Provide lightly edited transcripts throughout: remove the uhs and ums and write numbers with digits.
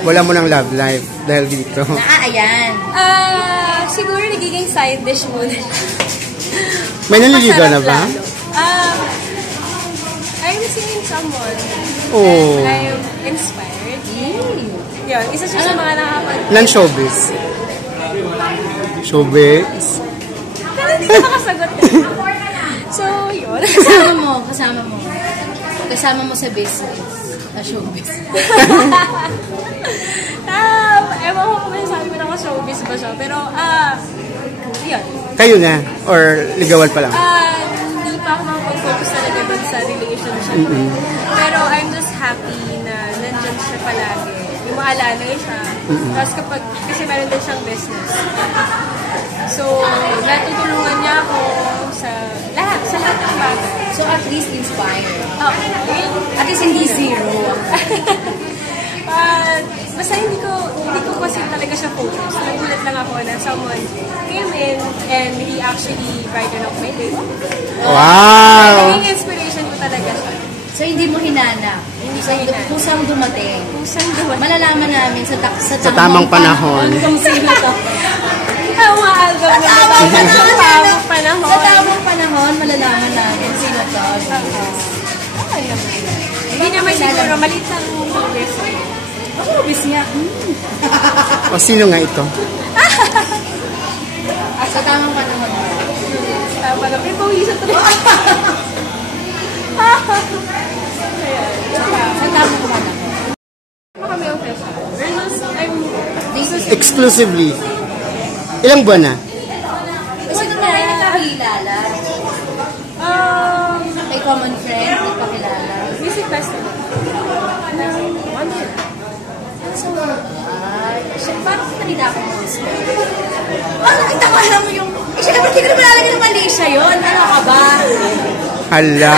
Wala mo ng love life dahil dito. Ayan. Siguro nagiging side dish muna. May naliligaw na ba? I'm seeing someone. Oh. I'm inspired. Yun, isa siya sa mga nakapag... Non-showbiz. Showbiz. Pero hindi ka nakasagot eh. So, yun. Kasama mo sa business. Sa showbiz. Ewan ko kung sabi ko na showbiz ba siya. Pero, yun. Kayo na? Or ligawan pa lang? Hindi pa ako makapag-focus talaga dun sa relationship. Pero I'm just happy na nandyan siya palagi. Yung maalalay siya. Tapos kapag, kasi meron din siyang business. So, natutulungan niya ako sa lahat ng bagay. So at least inspired. At least hindi zero. Basta hindi ko kasi talaga siya focus. Nagulat lang ako na someone came in and he actually brightened up my day. Wow! Naging inspiration ko talaga siya. So hindi mo hinanap? Hindi ko hinanap. Kusang dumating? Kusang dumating. Malalaman namin sa tamang panahon. Kung sino to. Umaalgam na tamang panahon. Sa tamang panahon, malalaman namin sino to. Hindi naman siguro, maliit lang showbiz. Showbiz niya. O sino nga ito? Sa tamang panahon. Tamang panahon. May pawisan to. Sa tamang panahon. Kami yung fashion. Exclusively. Ilang buwan na? Kasi kung tayo nagkakilala, may common friend, nagkakilala. Music festival. 1 year. So, parang kanina ako mo. Nakita ko alam mo yung... Siyempre, hindi ko naman lalagay ng Malaysia yun. Ano ka ba? Hala!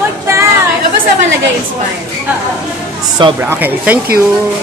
Huwag na! Basta malagay inspired. Sobra. Okay, thank you.